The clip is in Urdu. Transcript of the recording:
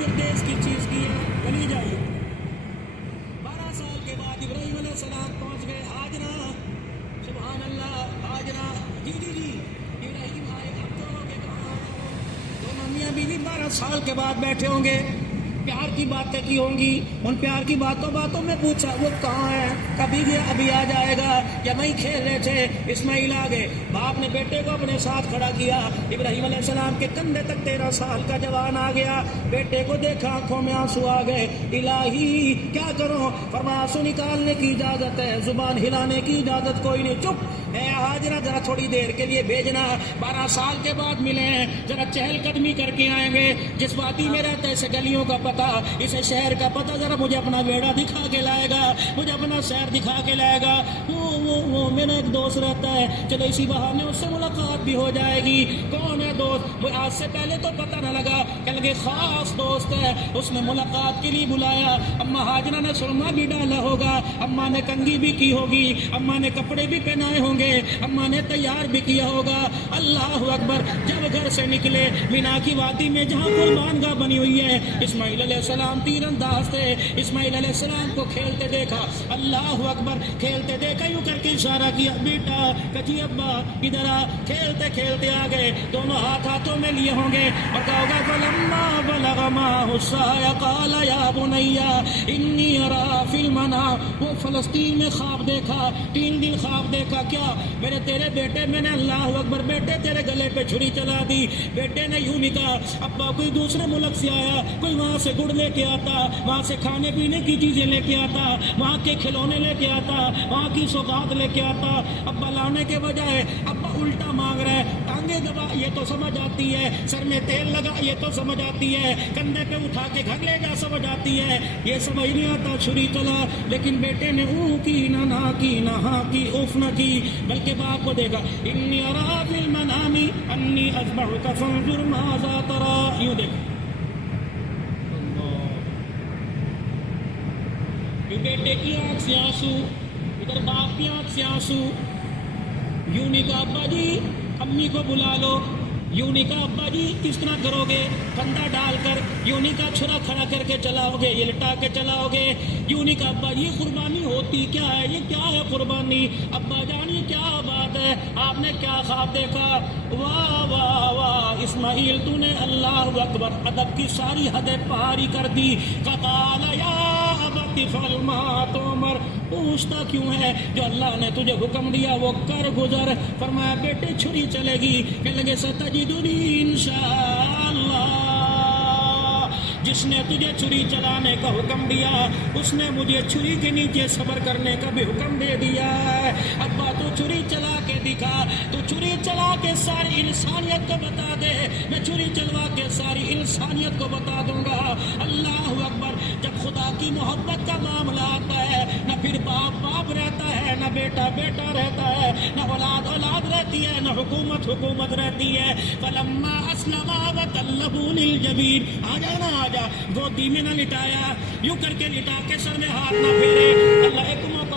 گردیز کی چیز کی ہے، چلی جائیے۔ 12 سال کے بعد ابراہیم علیہ السلام پہنچ گئے ہاجرہ، سبحان اللہ، ہاجرہ جی ابراہیم آئے، اب تو کہ کہاں دونوں میاں بیوی 12 سال کے بعد بیٹھے ہوں گے، پیار کی باتیں کی ہوں گی، ان پیار کی باتوں میں پوچھا وہ کہاں ہے، کبھی گیا ابھی آ جائے گا، یا نہیں کھیل رہے تھے، اسماعیل آ گئے۔ باپ نے بیٹے کو اپنے ساتھ کھڑا کیا، ابراہیم علیہ السلام کے کندھے تک 13 سال کا جوان آ گیا، بیٹے کو دیکھا آنکھوں میں آنسو آ گئے، الہی کیا کروں؟ فرمایا آنسو نکالنے کی اجازت ہے، زبان ہلانے کی اجازت کوئی نہیں، چپ اے ہاجرہ ذرا تھوڑی دیر کے لیے بھیجنا، 12 سال کے بعد ملے ہیں، ذرا چہل قدمی کر کے آئیں گے، جس وادی میں رہتا ہے اسے گلیوں کا پتہ، اسے شہر کا پتہ، ذرا مجھے اپنا بیڑا دکھا کے لائے گا، مجھے اپنا شہر دکھا کے لائے گا۔ وہ میرا ایک دوست رہتا ہے، چلو اسی بہانے اس سے ملاقات بھی ہو جائے گی۔ کون ہے دوست؟ وہ آج سے پہلے تو پتہ نہ لگا کہ لگے خاص دوست ہے، اس نے ملاقات کے لیے بلایا۔ اماں ہاجرہ نے سرما بھی ڈالا ہوگا، اماں نے کنگھی بھی کی ہوگی، اماں نے کپڑے بھی پہنائے ہوں گے، اماں نے تیار بھی کیا ہوگا۔ اللہ اکبر، جب گھر سے نکلے مینا کی وادی میں جہاں قربان گاہ بنی ہوئی ہے، اسماعیل علیہ السلام تیر انداز تھے، اسماعیل علیہ السلام کو کھیلتے دیکھا، اللہ اکبر، کھیلتے دیکھا، یوں کر کے اشارہ کیا، بیٹا کچی ابا ادھر آ، کھیلتے کھیلتے آ گئے، دونوں ہاتھوں میں لیے ہوں گے اور کہا ہوگا فلما بلغ معه السعي قال يا بني اني ارى في المنام، وہ فلسطین میں خواب دیکھا، 3 دن خواب دیکھا، کیا میرے تیرے بیٹے، میں نے اللہ اکبر، بیٹے تیرے گلے پہ چھری چلا دی۔ بیٹے نے یوں نہیں کہا، ابا کوئی دوسرے ملک سے آیا، کوئی وہاں سے گڑ لے کے آتا، وہاں سے کھانے پینے کی چیزیں لے کے آتا، وہاں کے کھلونے لے کے آتا، وہاں کی سوغات لے کے آتا۔ ابا لانے کے بجائے ابا الٹا مانگ رہا ہے، ٹانگیں دبا یہ تو سمجھ آتی ہے، سر میں تیل لگا یہ تو سمجھ آتی ہے، کندھے پہ اٹھا کے گھر لے جا سمجھ آتی ہے، یہ سمجھ نہیں آتا، چھری چلا۔ لیکن بیٹے نے اوں کی نہ کی نہ ہاں کی اوف نہ کی، بلکہ باپ کو دیکھا، انی ارا فی المنام انی اذبحک فانظر ماذا تری، یوں دیکھا، بیٹے کی آنکھ سے آنسو، ادھر باپ کی آنکھ سے آنسو، یوں نہیں کہا ابا جی امی کو بلا لو، یوں نہیں کہا ابا جی کس طرح کرو گے، کندھا ڈال کر، یوں نہیں کہا چھرا کھڑا کر کے چلاؤ گے، یہ لٹا کے چلاؤ گے، یوں نہیں کہا ابا یہ قربانی ہوتی کیا ہے، یہ کیا ہے قربانی، ابا جان یہ کیا بات ہے، آپ نے کیا خواب دیکھا، واہ واہ واہ اسماعیل تو نے اللہ اکبر ادب کی ساری حدیں پاری کر دی۔ قال یا ابت افعل ما تؤمر، پوچھتا کیوں ہے، جو اللہ نے تجھے حکم دیا وہ کر گزر۔ فرمایا بیٹے چھری چلے گی، کہ لگے ستجدنی انشاءاللہ، جس نے تجھے چھری چلانے کا حکم دیا اس نے مجھے چھری کے نیچے صبر کرنے کا بھی حکم دے دیا ہے۔ ابا تو چھری چلا کے دکھا، تو چھری چلا کے ساری انسانیت کو بتا دے، میں چھری چلوا کے ساری انسانیت کو بتا دوں گا۔ اللہ اکبر، جب خدا کی محبت کا معاملہ آتا ہے، نہ پھر باپ باپ رہتا ہے، نہ بیٹا بیٹا رہتا ہے، نہ اولاد اولاد رہتی ہے، نہ حکومت حکومت رہتی ہے۔ فلما اسلما وتلہ للجبین، آ جانا آ جا، گودی میں نہ لٹایا، یوں کر کے لٹا کے سر میں ہاتھ نہ پھیرے، اللہ ایک موقع